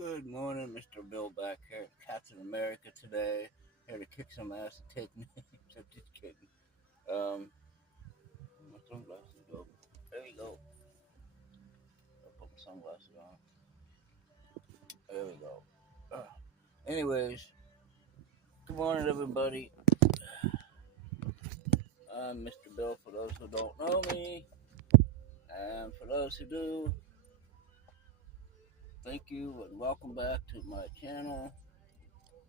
Good morning, Mr. Bill back here at Captain America today. Here to kick some ass and take names. I'm just kidding. My sunglasses go. There we go. I'll put my sunglasses on. There we go. Anyways, good morning, everybody. I'm Mr. Bill for those who don't know me. And for those who do, thank you and welcome back to my channel.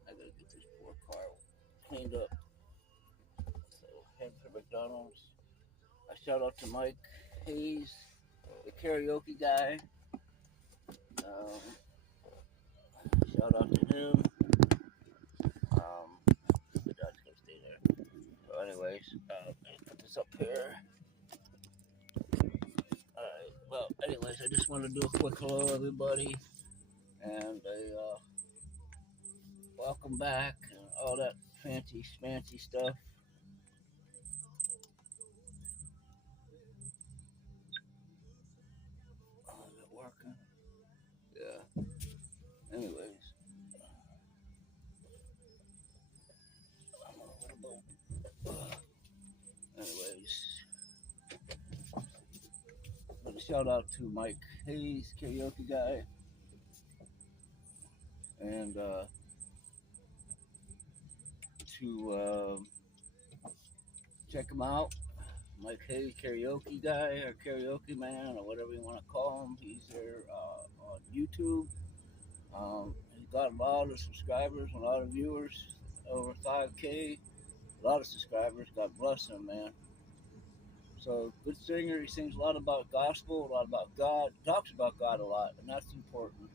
I gotta get this poor car cleaned up. So, head for McDonald's. A shout out to Mike Hayes, the karaoke guy. Shout out to him. The dog's gonna stay there. So, anyways, put this up here. Alright, well, anyways, I just want to do a quick hello, everybody. And welcome back and all that fancy, schmancy stuff. Oh, is it working? Yeah. Anyways. But a shout out to Mike Hayes, karaoke guy. And to check him out. Mike Hayes, karaoke guy or karaoke man or whatever you want to call him. He's there on YouTube. He's got a lot of subscribers, a lot of viewers, over 5K, a lot of subscribers. God bless him, man. So, good singer. He sings a lot about gospel, a lot about God, talks about God a lot, and that's important.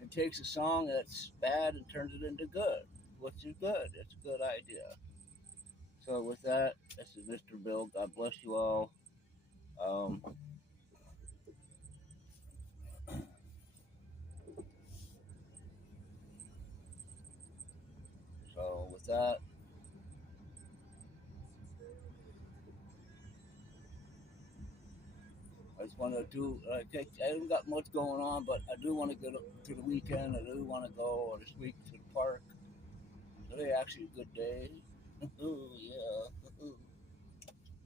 It takes a song that's bad and turns it into good, which is good. It's a good idea. So, with that, this is Mr. Bill. God bless you all. So, with that, I just want to do. I haven't got much going on, but I do want to get to the weekend. I do want to go this week to the park. Today actually a good day. Ooh, yeah.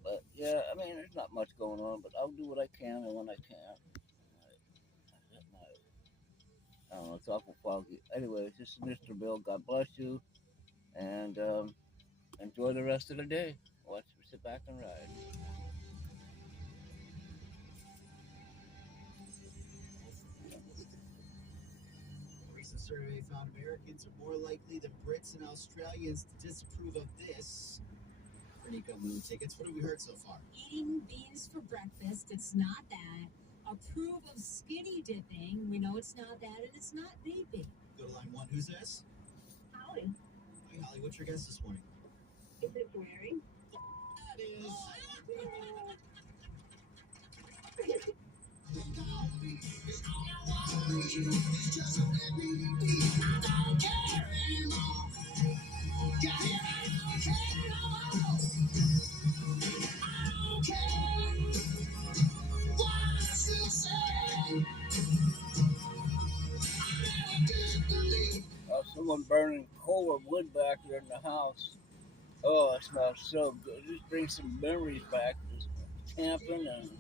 But yeah, I mean, there's not much going on, but I'll do what I can and when I can. I don't know, it's awful foggy. Anyways, this is Mr. Bill. God bless you, and enjoy the rest of the day. Sit back and ride. A recent survey found Americans are more likely than Brits and Australians to disapprove of this. Renika, movie tickets. What have we heard so far? Eating beans for breakfast, it's not that. Approve of skinny dipping, we know it's not that, and it's not vaping. Go to line one. Who's this? Howdy. Hi, Holly. What's your guess this morning? Is it wearing? That is. Someone burning coal or wood back there in the house. Oh, it smells so good. It just brings some memories back. Just camping and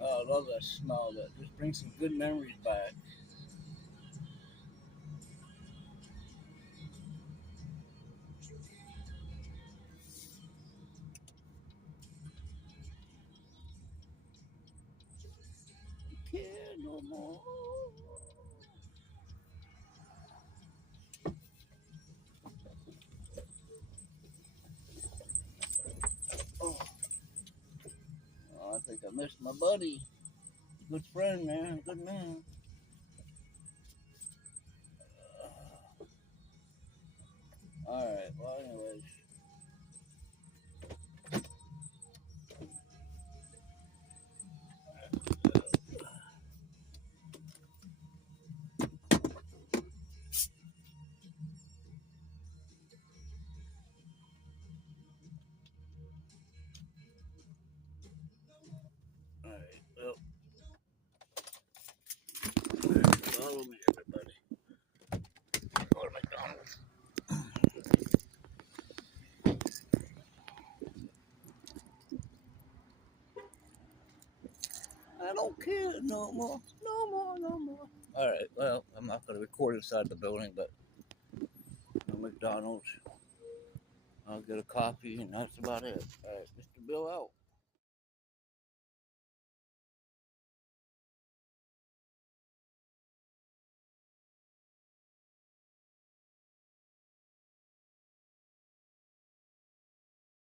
oh, I love that smell. That just brings some good memories back. You can't no more. Oh, I think I missed my buddy. Good friend, man. Good man. All right. Well, anyways. All right. Well, follow me. don't care no more. No more, no more. All right, well, I'm not going to record inside the building, but McDonald's. I'll get a coffee, and that's about it. All right, Mr. Bill out.